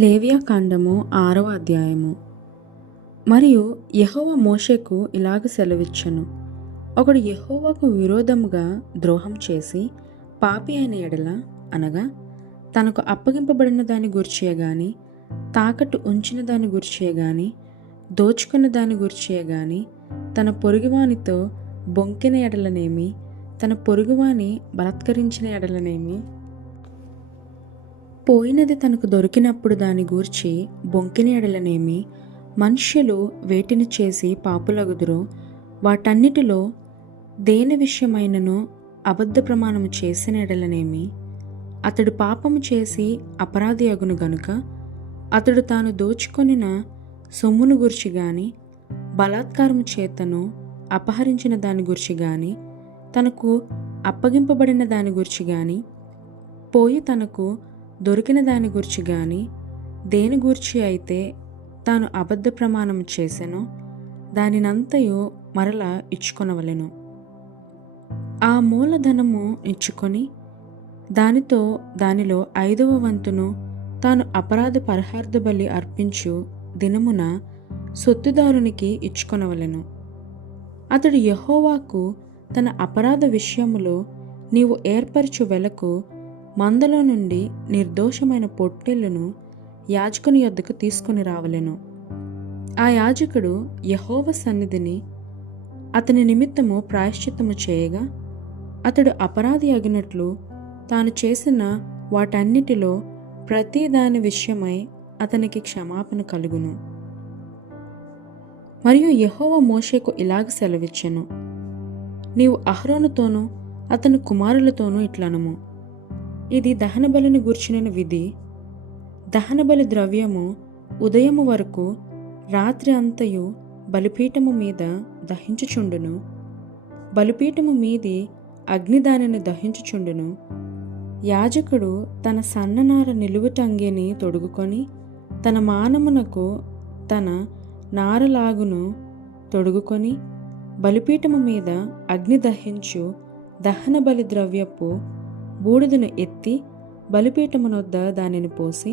లేవియాకాండము 6వ అధ్యాయము. మరియు యెహోవా మోషేకు ఇలాగ సెలవిచ్చెను. ఒకడు యెహోవాకు విరోధముగా ద్రోహం చేసి పాపి అయిన ఎడల, అనగా తనకు అప్పగింపబడిన దాని గూర్చియే గాని, తాకట్టు ఉంచిన దాని గూర్చియే గాని, దోచుకున్న దాని గూర్చియే గాని, తన పొరుగువానితో బొంకిన ఎడలనేమి, తన పొరుగువాని బలాత్కరించిన ఎడలనేమి, పోయినది తనకు దొరికినప్పుడు దాని గూర్చి బొంకిన ఎడలనేమి, మనుష్యులు వేటిని చేసి పాపులగుదురో వాటన్నిటిలో దేని విషయమైనను అబద్ధ ప్రమాణము చేసిన ఎడలనేమి, అతడు పాపము చేసి అపరాధి అగును గనుక అతడు తాను దోచుకొనిన సొమ్మును గురించి గాని, బలాత్కారము చేతను అపహరించిన దాని గురించి గాని, తనకు అప్పగింపబడిన దాని గురించి గాని, పోయి తనకు దొరికిన దాని గురించి గాని, దేని గూర్చి అయితే తాను అబద్ధ ప్రమాణం చేసెనో దానినంతయు మరలా ఇచ్చుకొనవలెను. ఆ మూలధనము ఇచ్చుకొని దానితో దానిలో 5వ వంతును తాను అపరాధ పరిహార్థ బలి అర్పించు దినమున సొత్తుదారునికి ఇచ్చుకొనవలెను. అతడు యెహోవాకు తన అపరాధ విషయములో నీవు ఏర్పరచు వెలకు మందలో నుండి నిర్దోషమైన పొట్టేళ్లను యాజకుని యొద్దకు తీసుకుని రావలెను. ఆ యాజకుడు యెహోవా సన్నిధిని అతని నిమిత్తము ప్రాయశ్చిత్తము చేయగా, అతడు అపరాధి అగినట్లు తాను చేసిన వాటన్నిటిలో ప్రతి దాని విషయమై అతనికి క్షమాపణ కలుగును. మరియు యెహోవా మోషేకు ఇలాగ సెలవిచ్చెను. నీవు అహరోనుతోనూ అతని కుమారులతోనూ ఇట్లనుము. ఇది దహనబలిని గూర్చిన విధి. దహనబలి ద్రవ్యము ఉదయము వరకు రాత్రి అంతయు బలిపీఠము మీద దహించుచుండును. బలిపీఠము మీది అగ్ని దానిని దహించుచుండును. యాజకుడు తన సన్ననార నిలువుటంగిని తొడుగుకొని తన మానమునకు తన నారలాగును తొడుగుకొని బలిపీఠము మీద అగ్ని దహించు దహన బలి ద్రవ్యపు బూడిదను ఎత్తి బలిపీఠమునొద్ద దానిని పోసి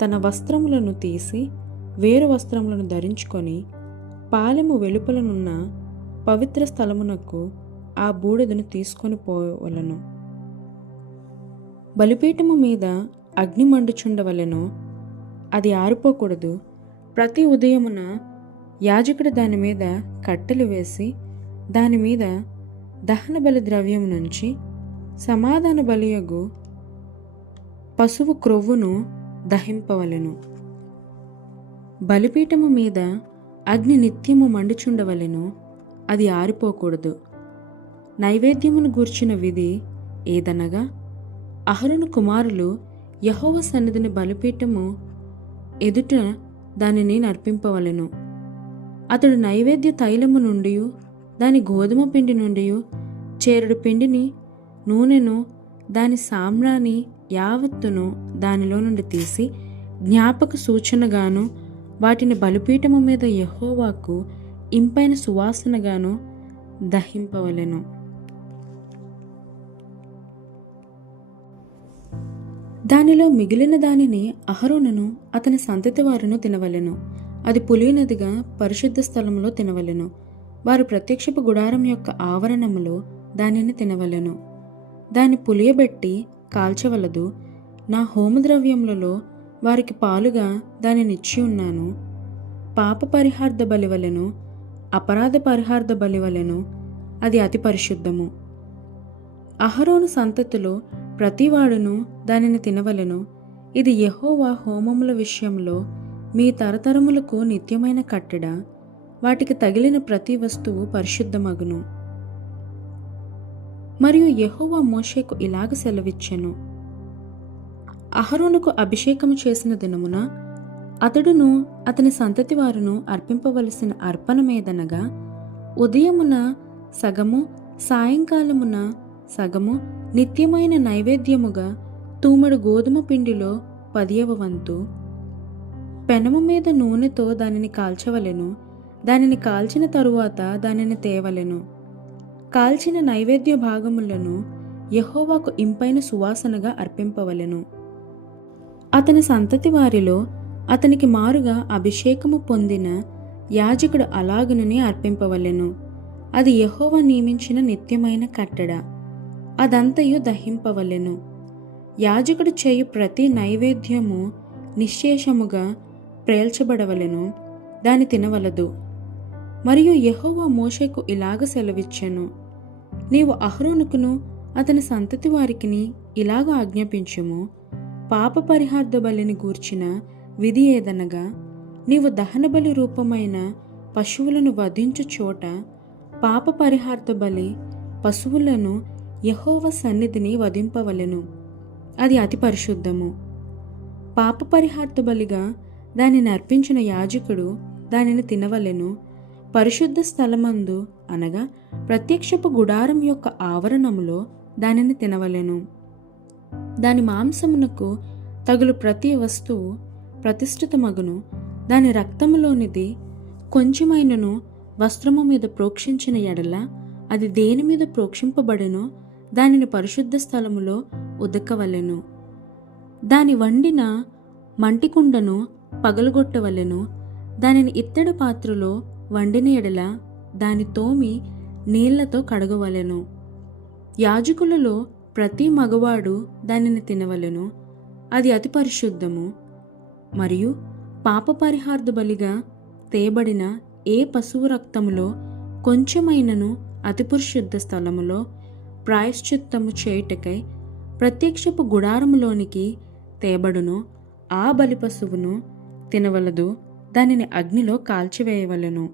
తన వస్త్రములను తీసి వేరు వస్త్రములను ధరించుకొని పాలెము వెలుపలనున్న పవిత్ర స్థలమునకు ఆ బూడిదను తీసుకొని పోవలను. బలిపీఠము మీద అగ్ని మండుచుండవలెను, అది ఆరిపోకూడదు. ప్రతి ఉదయమున యాజకుడు దాని మీద కట్టెలు వేసి దాని మీద దహన బలి ద్రవ్యం నుంచి సమాధాన బలియగు పశువు క్రొవ్వును దహింపవలెను. బలిపీఠము మీద అగ్ని నిత్యము మండుచుండవలెను, అది ఆరిపోకూడదు. నైవేద్యమును గూర్చిన విధి ఏదనగా, అహరోను కుమారులు యెహోవా సన్నిధిని బలిపీఠము ఎదుట దానిని నర్పింపవలెను. అతడు నైవేద్య తైలము నుండి దాని గోధుమ పిండి నుండి చేరుడు పిండిని, నూనెను, దాని సామ్రాణి యావత్తును దానిలో నుండి తీసి జ్ఞాపక సూచనగాను వాటిని బలిపీఠము మీద యెహోవాకు ఇంపైన సువాసనగాను దహింపవలెను. దానిలో మిగిలిన దానిని అహరోనును అతని సంతతి వారును తినవలెను. అది పులియనదిగా పరిశుద్ధ స్థలములో తినవలెను. వారు ప్రత్యక్షపు గుడారం యొక్క ఆవరణములో దానిని తినవలెను. దాన్ని పులియబెట్టి కాల్చవలదు. నా హోమద్రవ్యములలో వారికి పాలుగా దానినిచ్చి ఉన్నాను. పాప పరిహార్థ బలివలెను, అపరాధ పరిహార్థ బలివలెను, అది అతి పరిశుద్ధము. అహరోను సంతతిలో ప్రతివాడును దానిని తినవలెను. ఇది యెహోవా హోమముల విషయంలో మీ తరతరములకు నిత్యమైన కట్టడ. వాటికి తగిలిన ప్రతి వస్తువు పరిశుద్ధమగును. మరియు యెహోవా మోషేకు ఇలాగ సెలవిచ్చెను. అహరోనుకు అభిషేకము చేసిన దినమున అతడును అతని సంతతి వారును అర్పింపవలసిన అర్పణమేదనగా, ఉదయమున సగము, సాయంకాలమున సగము నిత్యమైన నైవేద్యముగా తూమెడు గోధుమ పిండిలో 10వ వంతు. పెనము మీద నూనెతో దానిని కాల్చవలెను. దానిని కాల్చిన తరువాత దానిని తేవలెను. కాల్చిన నైవేద్య భాగములను యెహోవాకు ఇంపైన సువాసనగా అర్పింపవలెను. అతని సంతతి వారిలో అతనికి మారుగా అభిషేకము పొందిన యాజకుడు అలాగుననే అర్పింపవలెను. అది యెహోవా నియమించిన నిత్యమైన కట్టడ. అదంతయు దహింపవలెను. యాజకుడు చేయు ప్రతి నైవేద్యము నిశ్శేషముగా ప్రేల్చబడవలెను, దాని తినవలదు. మరియు యెహోవా మోషేకు ఇలాగ సెలవిచ్చెను, నీవు అహరోనుకును అతని సంతతి వారికిని ఇలాగ ఆజ్ఞాపించుము, పాప పరిహార్థ బలిని గూర్చిన విధి ఏదనగా, నీవు దహనబలి రూపమైన పశువులను వధించు చోట పాప పరిహార్థ బలి పశువులను యెహోవా సన్నిధిని వధింపవలెను. అది అతి పరిశుద్ధము. పాప పరిహార్థ బలిగా దానిని అర్పించిన యాజకుడు దానిని తినవలెను. పరిశుద్ధ స్థలమందు అనగా ప్రత్యక్షపు గుడారం యొక్క ఆవరణములో దానిని తినవలెను. దాని మాంసమునకు తగులు ప్రతి వస్తువు ప్రతిష్ఠితమగును. దాని రక్తములోనిది కొంచెమైనను వస్త్రము మీద ప్రోక్షించిన ఎడల, అది దేని మీద ప్రోక్షింపబడెనో దానిని పరిశుద్ధ స్థలములో ఉదకవలెను. దాని వండిన మంటికుండను పగలగొట్టవలెను. దానిని ఇత్తడి పాత్రలో వండిన ఎడల దాని తోమి నీళ్లతో కడగవలెను. యాజకులలో ప్రతి మగవాడు దానిని తినవలెను. అది అతి పరిశుద్ధము. మరియు పాప పరిహార్థ బలిగా తేబడిన ఏ పశువు రక్తములో కొంచెమైనను అతి పరిశుద్ధ స్థలములో ప్రాయశ్చిత్తము చేయుటకై ప్రత్యక్షపు గుడారములోనికి తేబడును, ఆ బలి పశువును తినవలదు. దానిని అగ్నిలో కాల్చివేయవలెను.